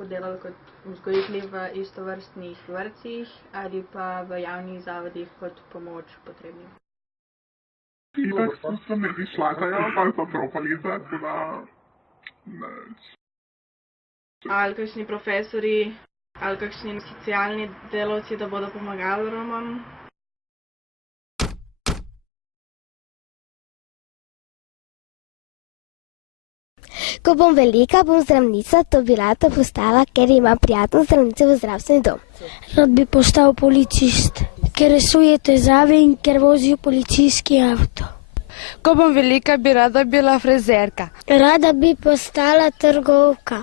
lahko delali kot vzgojitelji v istovrstnih vrtcih ali pa v javnih zavodih kot pomoč potrebnim. Itak se ne bi šlagajo, pa so propalica, teda Ali kakšni profesori, ali kakšni socialni delavci, da bodo pomagali Romom? Ko bom velika, bom zdravnica, to bi rada postala, ker imam prijatno zdravnico v zdravstveni dom. Rad bi postal policist, ker rešuje težave in ker vozi policijski avto. Ko bom velika, bi rada bila frizerka. Rada bi postala trgovka.